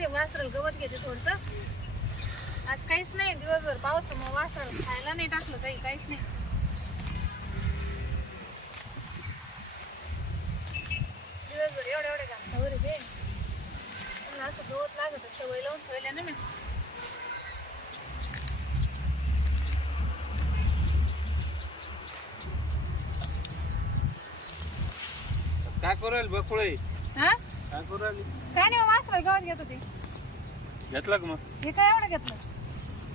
ते वासरल गवत घेते थोडस. आज काहीच नाही दिवसभर पाऊस मग वासर खायला नाही टाकलं काही काहीच नाही. दिवसभर घासावर ते. पण असं गवत लागत सवय लावून ठेवल्या ना मी. काय करू राहील बकुळे? हा? काय करू राहिली काय नाही वासर गवत घेत होते. घेतलं का मग? हे काय एवढं घेतलं?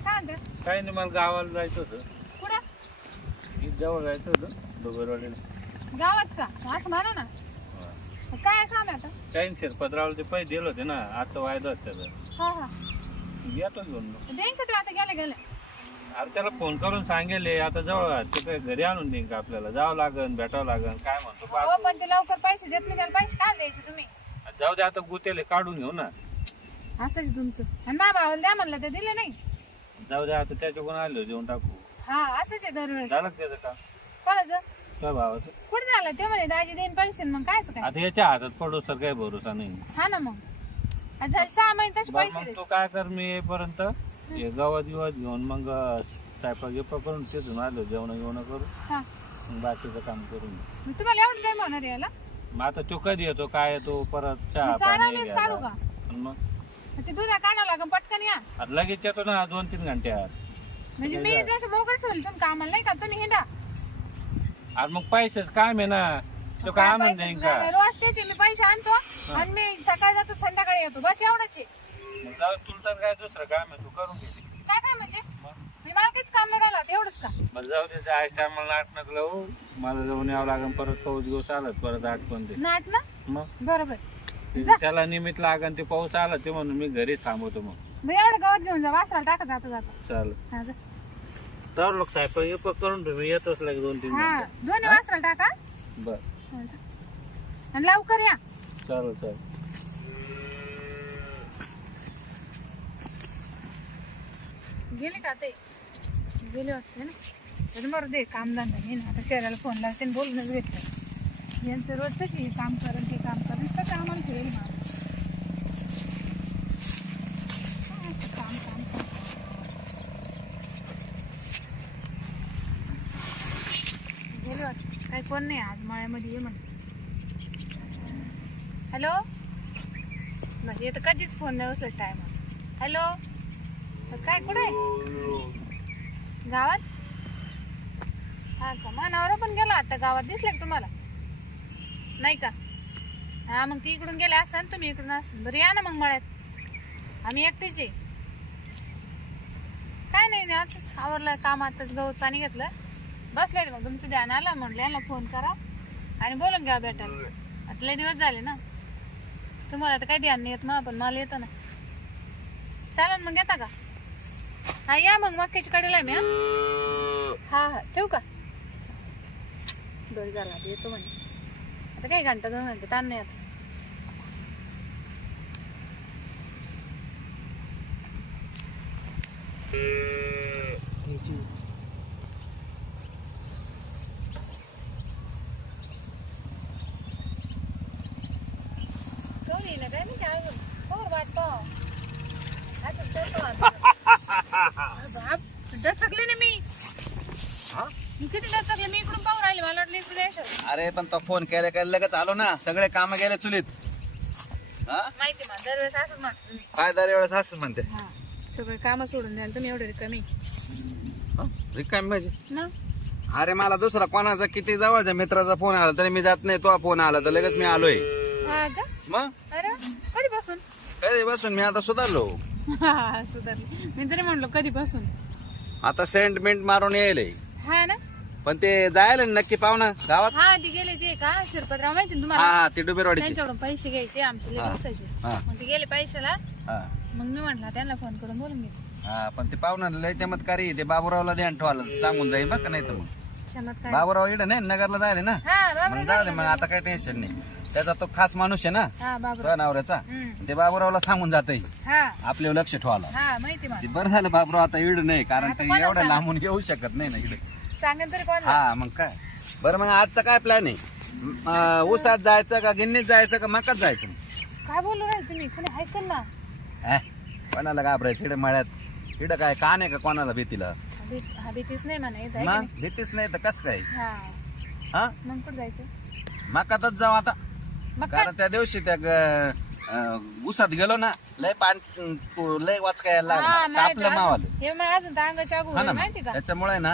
काय म्हणते? काही नाही मला गावाला जायचं होतं. कुठं? इथं जवळ जायचं होतं डोबरवाडीला गावात का? असं म्हणा ना. काय काम आहे आता? काही शिरपतरावला ते पैसे दिले होते ना आता वायदा होता त्याचा. हा हा. येतो घेऊन मग देईन का ते आता गेले गेले? अरे त्याला फोन करून सांगेले आता जवळ आहे. ते काय घरी आणून देईन का आपल्याला? जावं लागन भेटावं लागन काय म्हणतो? बा- हो पण ते लवकर पैसे देत नाही त्याला पैसे काय द्यायचे तुम्ही? जाऊ दे आता गुतेले काढून घेऊ ना. असंच तुमचं. आणि माझ्या भावाला द्या म्हणलं ते दिले नाही. जाऊ दे आता त्याच्याकडून आलो देऊन टाकू. हा असंच आहे दरवेळेस. झालं का त्याचं का कोणाचं? काय भावाचं? कुठे झालं? ते म्हणे दाजी देईन पैसे मग कायच काय? आता याच्या हातात पडू सर काही भरोसा नाही. हा ना मग. आज झाले सहा महिने तसे बरं पैसे मग तू काय कर मी येईपर्यंत हे. गवत गिवत घेऊन मग स्वयंपाक गिपाक करून तिथून आलो जेवण घेऊन करू हा. मग बाकीचं काम करून. मग तुम्हाला एवढं टाइम होणार आहे याला? मग आता तो कधी येतो? काय येतो? परत चहा मग चारा पाणी मीच घ्यायला. काढू का? आणि मग? मग ते दुधा काढा लागेल पटकन या. आता लगेच येतो ना दोन तीन घंट्यात म्हणजे मी त्याचं मोकळं ठेवलं तुम्ही कामाला नाही का? तुम्ही हिंडा. आणि मग पैसेच काम आहे ना. तो काय आणून पैसे देईन नाही, का? रोज त्याचे मी पैसे आणतो आणि मी सकाळी जातो संध्याकाळी येतो. बस एवढंच आहे. मग जाऊ तुला तर काय दुसरं काम आहे? तू करून घे. काय काय म्हणजे? मला काहीच काम नाही राहिलं एवढंच का? बरं जाऊ दे आय टायमाला नाट नकलं हो मला जाऊन यावं लागेल परत पाऊस घेऊ चालत परत आठवण दे. नाट ना? मग? बरोबर. ते- जा. त्याला निमित्त लागन ते पाऊस आला ते म्हणून मी घरी थांबवतो मग. मग एवढं गवत घेऊन जा वासराला टाका जाता जाता. चाल हा, जा. तर लोक स्वयंपाक गिपाक करून ठेव मी येतोच लागे दोन तीन हा दोन्ही वासराला टाका. बर. हा, जा. आणि लवकर या. चालेल चालेल. गेले का ते? गेले वाटते ना? तर मरू दे कामधंदा नाही ना. आता शहराला फोन लावते आणि बोलूनच भेटतं यांचं रोजच हे काम करून ते काम करून तर कामाला फिरेल मला काम काम गेले वाटतं. काही कोण नाही आज माळ्यामध्ये ये म्हण. हॅलो? म्हणजे तर कधीच फोन नाही उचलत टाइम हॅलो? काय कुठे आहे? गावात? हा का? मानावर पण गेला आता गावात दिसले का तुम्हाला? नाही का? हा मग ती इकडून गेले असाल तुम्ही इकडून असाल बरं या ना मग मळ्यात. आम्ही एकटेच आहे. काय नाही नाही आवरलं काम आताच गवत पाणी घेतलं. बसले मग तुमचं ध्यान आलं म्हटलं यांना फोन करा आणि बोलून घ्या भेटायला आता लय दिवस झाले ना. तुम्हाला आता काही ध्यान नाही येत ना पण मला येतं ना. चालेल मग येता का? हा या मग मक्याची कडेला मी हा. हा हा ठेवू का? बरं झाला येतो म्हणजे आता काही घंटा दोन घंटे ताण नाही आता. गौरी ना काय नाही काय वाटतो ठेवतो आता. बाप डचकले ना मी. मी किती डचकले मी इकडून पाहू राहिले मला वाटलं इकडे येशील. अरे पण तो फोन केले केले लगेच आलो ना. सगळे काम गेले चुलीत. हा? माहिती मला दरवेळेस असंच म्हणतो तुम्ही काय दर एवढं असं म्हणते? हा सगळे काम सोडून द्याल तुम्ही एवढे कमी हं? रिकामी माझी मग? अरे मला दुसरा कोणाचा किती जवळचा मित्राचा फोन आला तरी मी जात नाही तो फोन आला तर लगेच मी आलोय. हा का? मग? अरे कधीपासून? अरे बसून मी आता सुधारलो. हा सुधारली. मी तरी म्हणलो कधीपासून. आता सेंट मिंट मारून येईल हा. ना? पण ते जायला नक्की पाहुणा गावात. हा ती गेले ते का? शिरपतराव माहिती ना हा तुम्हाला? हा ते डुबेरवाडीची. त्यांच्याकडून पैसे घ्यायचे आमचे हा. दिवसाचे. हा. मग ते गेले पैशाला. हा. मग मी म्हटलं त्यांना फोन करून बोलून घे हा पण ते पाहुणा लय चमत्कारी आहे. ते बाबूरावला ध्यान ठेवायला सांगून जाईल बघ नाही तर मग. बाबूराव इकडे नाही नगरला जायला ना. हा बाबा मग जाऊ दे मग आता काही टेन्शन नाही. त्याचा तो खास माणूस आहे ना? हा तो नवऱ्याचा. हम्म. ते बाबूरावला सांगून जात हा. आपल्या लक्ष ठेवायला. हा माहिती ते मला बरं झालं बाबूराव आता इड नाही कारण आता ते कोणाला एवढ्या सांगू? लांबून येऊ शकत नाही ना इकडे सांगेन तरी कोण हा मग काय? बरं मग आजचा काय प्लॅन आहे? अं, ऊसात जायचं का गिन्नीत जायचं का मकात जायचं? काय बोलू राहिले तुम्ही? कोणी ऐकल ना? अ, कोणाला घाबरायचं इकडे मळ्यात? इकडं काय कान आहे का कोणाला भीतीला? हा हा भीतीच नाही म्हणा आहे का मग नाही? भीतीच नाही तर कस काय? हा. हा? मग कुठं जायचं? मकातच जाऊ आता. मग काय? कारण त्या दिवशी त्या ग- अं, उसात गेलो ना लय पान तू लय वाचकायला हा, लागला. माहिती आपलं मावालं. अजून- हे मग अजून तर अंगाच्या अगोदर ना माहिती का? त्याच्यामुळे ना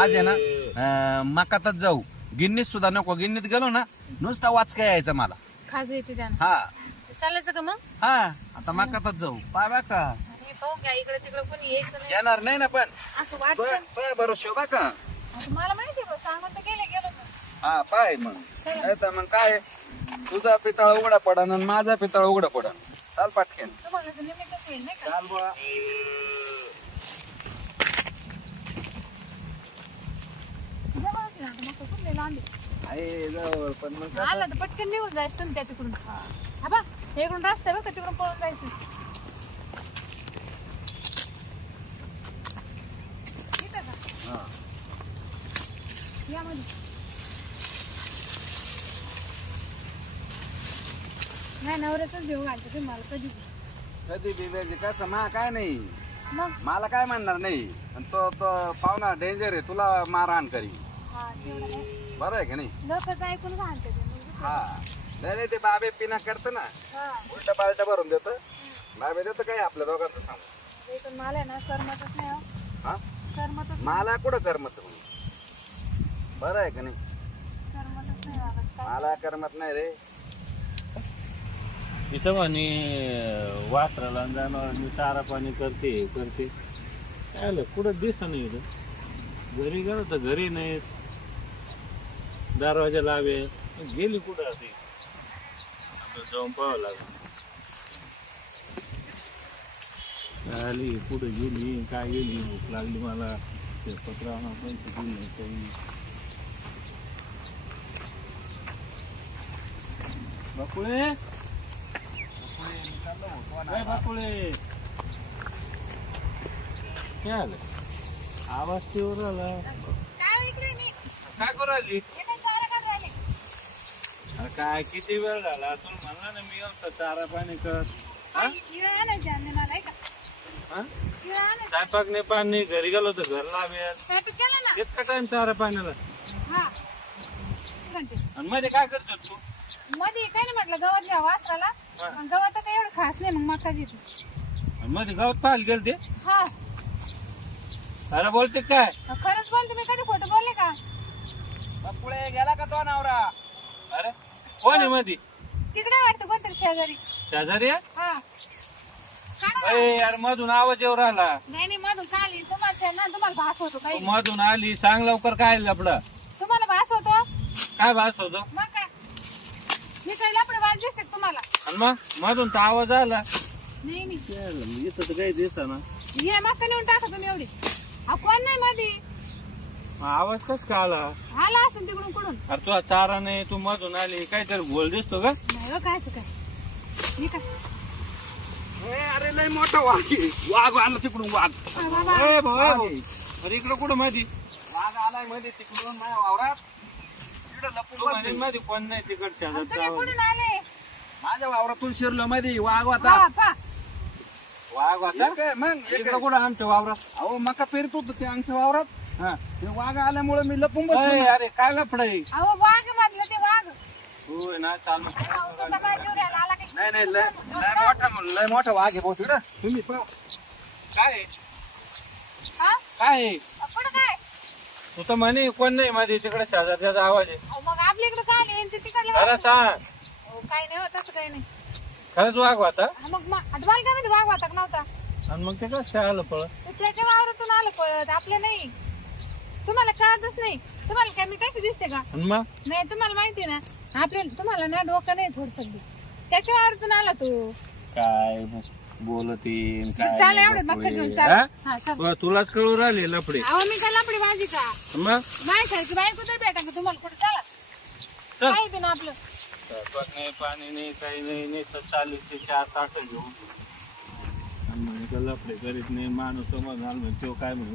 आज आहे ना अं, मकातच जाऊ. गिन्नीत सुद्धा नको. गिन्नीत गेलो ना नुसता वाचका यायचा मला. खाजू येते त्यानं. हा. चालायचं का मग? हा. आता मकातच जाऊ. पाय का. आणि पाहून घ्या इकडे तिकडे कोणी यायचं नाही. येणार नाही ना पण. असं वाटतं? पाय बरं शोभा का. आता मला माहिती आहे सांगून तर गेले गेलो. हा पाय मग. नाही तर मग काय? तुझा पितळ उघडा पडन आणि माझा पितळ उघडा पडन चाल पाटकेन. चाल बुवा. आहे जवळ पण मग काय? आला तर पटकन निघून जायचं तुम्ही त्या तिकडून हा बा हे इकडून रस्ता आहे बरं का तिकडून पळून जायचं. इथं का हा. यामध्ये. नाही देऊ घालतो मला कधी. कधी कसं मा काय नाही. मग? मला काय म्हणणार नाही. आणि तो तो पाहुणा डेंजर आहे तुला मारहाण करी हा तेवढं नाही बरं आहे का नाही? लोकच ऐकून घालते ते हा. नाही नाही ते बाबे पिना करतं ना. हा. उलटा पालटा भरून देतं. बाबे देतं काय आपल्या दोघांचं सांग मला आहे ना करमतच नाही हो. हा? करमतच मला कुठं करमत बरं आहे का नाही? करमतच मला करमत नाही रे. इथं म्हणे वासराला जाणार चारा पाणी करते हे करते. आलं कुठं दिसत नाही इथं. घरी गेलो तर घरी नाही दरवाजा लावे. गेली कुठं असे आपलं जाऊन पाहावं लागलं. आली कुठं गेली काय गेली? भूक लागली मला. ते पत्रावना पण दिली नाही काही. बापुळे काय आलं आवाज तेवर आला काय करू हे काय अरे किती वेळ झाला? तुला म्हणला ना मी होता चारा पाणी कर. हा? हा? स्वयंपाक नाही पाणी घरी गेलो तर घर लावेल इतका टाइम चारा पाण्याला. हा आणि मध्ये काय करतो तू? मध्ये काय नाही म्हटलं गवत घ्या वासराला. हा. पण गवत तर काही एवढं खास नाही मग मका घेते आणि मध्ये गावात पाहायला गेल ते? हा. अरे बोलते काय? खरंच बोलते मी कधी खोटं बोलले का? पुढे गेला का तो नवरा? अरे कोण आहे मध्ये तिकडे वाटतं कोणतरी शेजारी. शेजारी आहे? हा. काढा ना. अरे यार मधून आवाज येऊ राहिला. नाही नाही मधून खाली तुम्हाला ते ना तुम्हाला भास होतो तू काही मधून आली सांग लवकर काय लपडा तुम्हाला भास होतो? काय भास होतो? मग काय? मी काही लपडे भास दिसते का तुम्हाला? आणि मग? मधून तर आवाज आला. नाही नाही. इथं तर काही दिसत ना ये मस्त नेऊन टाका तुम्ही एवढी. हा कोण नाही मध्ये आवाज कस का आला? आला असेल तिकडून कुठून? अरे तुला चारा नाही तू मधून आली. काहीतरी बोल दिसतो का? नाही हो कायचं काय? हे काय? ए, अरे लय मोठा वाघ आहे. वाघ आला तिकडून वाघ. हा, बाबा ए भाऊ अरे इकडं कुठं मध्ये वाघ आलायमध्ये तिकडून माझ्या वावरात. इकडं लपून तू म्हणे बसली. मध्ये कोण नाही तिकड तुम्ही शेजारचा आवाज कुठून आले? माझ्या वावरातून शिरलो मध्ये वाघ होता. पा. वाघ होता? काय मग इकडं काय? कुठं आमच्या वावरात? अहो मका पेरत होतो ते आमच्या वावरात. हा ते वाघ आल्यामुळे मी लपून अय, ना. अरे काय लफड आहे? अहो वाघ म्हटलं ते वाघ. होय ना चालू अहो, तुमचा आला नाही नाही लय लय मोठा लय मोठा वाघ आहे भाऊ तिकडं. तुम्ही पाहू. काय आहे? हा? काय आहे? कुठं काय? तू तर म्हणे कोण नाही मध्ये तिकडे शेजारच्याचा आवाज आहे. अहो, मग आपल्या इकडे काय नाही तिकडले खरं. सांग. अहो, काही नाही होत असं काही नाही. खरंच वाघ होता? हा, मग मा- आता मला काय माहिती वाघ वाटत नव्हता? आणि मग ते कसं काय आलं पळ तर त्याच्या वावरातून आलं पळत आपल्या नाही. तुम्हाला कळतच नाही. तुम्हाला काय मी कशी दिसते का? आणि मग? नाही तुम्हाला माहिती ना आपल्या तुम्हाला ना डोकं नाही थोडस त्याच्या वावरातून आला तो. काय बोलती चाल एवढं मक्का घेऊन चाल. हा? चल. तुलाच कळू राहिले लफडे. अहो मी काय लपडी भाजी का? मग? खायची बायको तर भेटा का तुम्हाला कुठं? चला. चल. काय बी ना आपलं. स्वयंपाक नाही पाणी नाही काही नाही नाही तर चालू ते चार तास घेऊन. आणि म्हणे का लफडे करीत नाही माणूस समज म्हणजे तो काय म्हणे